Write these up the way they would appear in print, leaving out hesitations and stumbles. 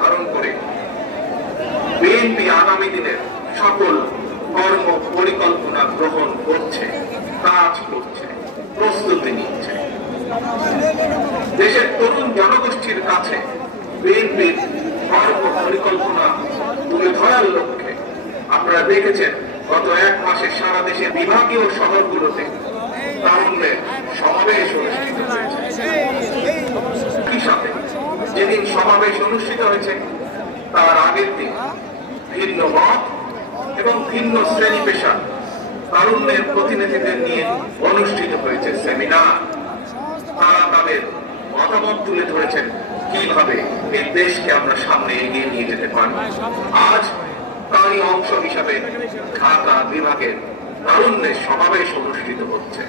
ধারণ করে বিএনপি আগামী দিনের সকল কর্ম পরিকল্পনা গ্রহণ করছে, কাজ করছে, প্রস্তুতি নিচ্ছে। দেশের তরুণ জনগোষ্ঠীর কাছে বিএনপির কর্ম পরিকল্পনা তুলে ধরার লক্ষ্যে আপনারা দেখেছেন গত এক মাসে সারা দেশের বিভাগীয় শহরগুলোতে তারুণ্যের সমাবেশ অনুষ্ঠিত হয়েছে। একই সাথে যেদিন সমাবেশ অনুষ্ঠিত হয়েছে তার আগের দিন ভিন্ন মত এবং ভিন্ন শ্রেণী পেশা তারুণ্যের প্রতিনিধিদের নিয়ে অনুষ্ঠিত হয়েছে সেমিনার। তারা তাদের মতামত তুলে ধরেছেন কিভাবে এই দেশকে আমরা সামনে এগিয়ে নিয়ে যেতে পারি। আজ তারই অংশ হিসাবে ঢাকা বিভাগের তারুণ্যের সমাবেশ অনুষ্ঠিত হচ্ছে।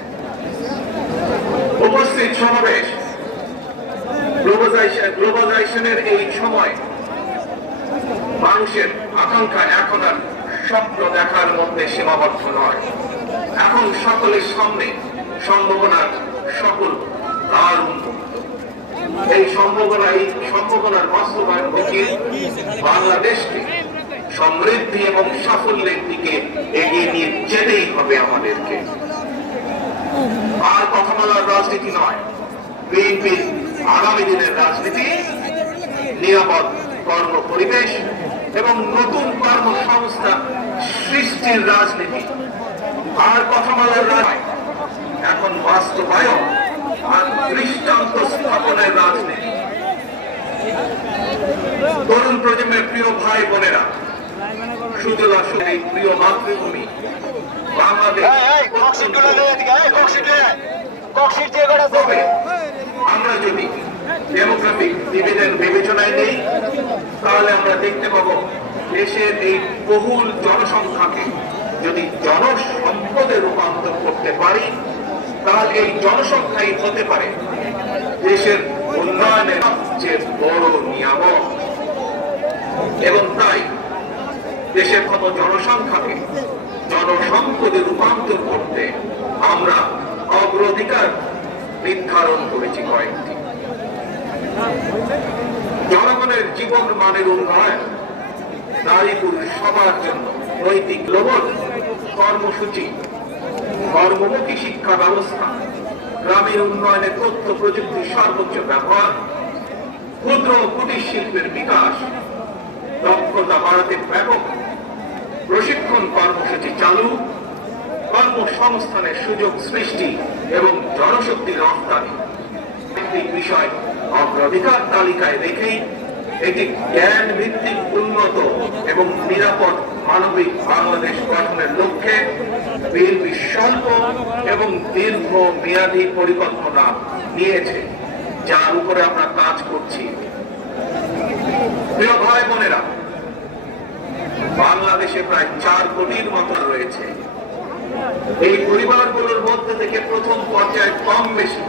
উপস্থিত সমাবেশ গ্লোবালাইজেশনের এই সময় মানুষের আকাঙ্ক্ষা এখন আর স্বপ্ন দেখার মধ্যে সীমাবদ্ধ নয়। এখন সকলের সামনে সম্ভাবনার সকল দ্বার উন্মুক্ত। এই সম্ভাবনার বাস্তবায়ন ঘটিয়ে বাংলাদেশকে সমৃদ্ধি এবং সাফল্যের দিকে এগিয়ে নিয়ে যেতেই হবে আমাদেরকে। আর কথা বলার রাজনীতি নয়, বিএনপির আগামী দিনের রাজনীতি নিরাপদ কর্ম পরিবেশ এবং নতুন কর্মসংস্থা সৃষ্টির রাজনীতি। আর কথা বলার নয়, এখন বাস্তবায়ন আর দৃষ্টান্ত স্থাপনের রাজনীতি। তরুণ প্রজন্মের প্রিয় ভাই বোনেরা, সুজলা এই প্রিয় মাতৃভূমি বাংলাদেশ, আমরা যদি ডেমোগ্রাফিক ডিভিডেন্ড বিবেচনায় নেই তাহলে আমরা দেখতে পাবো দেশের এই বহুল জনসংখ্যাকে যদি জনসম্পদে রূপান্তর করতে পারি তাহলে এই জনসংখ্যাই হতে পারে দেশের উন্নয়নের সবচেয়ে বড় নিয়ামক। এবং তাই দেশের কত জনসংখ্যাকে জনসম্পদে রূপান্তর করতে আমরা অগ্রাধিকার নির্ধারণ করেছি কয়েকটি। জনগণের জীবন মানের উন্নয়ন, নারী পুরুষ সবার জন্য নৈতিক লবণ কর্মসূচি, কর্মমুখী শিক্ষা ব্যবস্থা, গ্রামের উন্নয়নে তথ্য প্রযুক্তির সর্বোচ্চ ব্যবহার, ক্ষুদ্র কুটির শিল্পের বিকাশ, দক্ষতা বাড়াতে ব্যাপক প্রশিক্ষণ কর্মসূচি চালু, কর্মসংস্থানের সুযোগ সৃষ্টি এবং জনশক্তির রপ্তানি বিষয় অগ্রাধিকার তালিকায় রেখেই একটি জ্ঞান ভিত্তিক উন্নত এবং নিরাপদ মানবিক বাংলাদেশ গঠনের লক্ষ্যে বিএনপি স্বল্প এবং দীর্ঘ মেয়াদী পরিকল্পনা নিয়েছে, যার উপরে আমরা কাজ করছি। প্রিয় ভাই বোনেরা, বাংলাদেশে প্রায় 4 কোটির মতো রয়েছে। এই পরিবারগুলোর মধ্যে থেকে প্রথম পর্যায়ে কম বেশি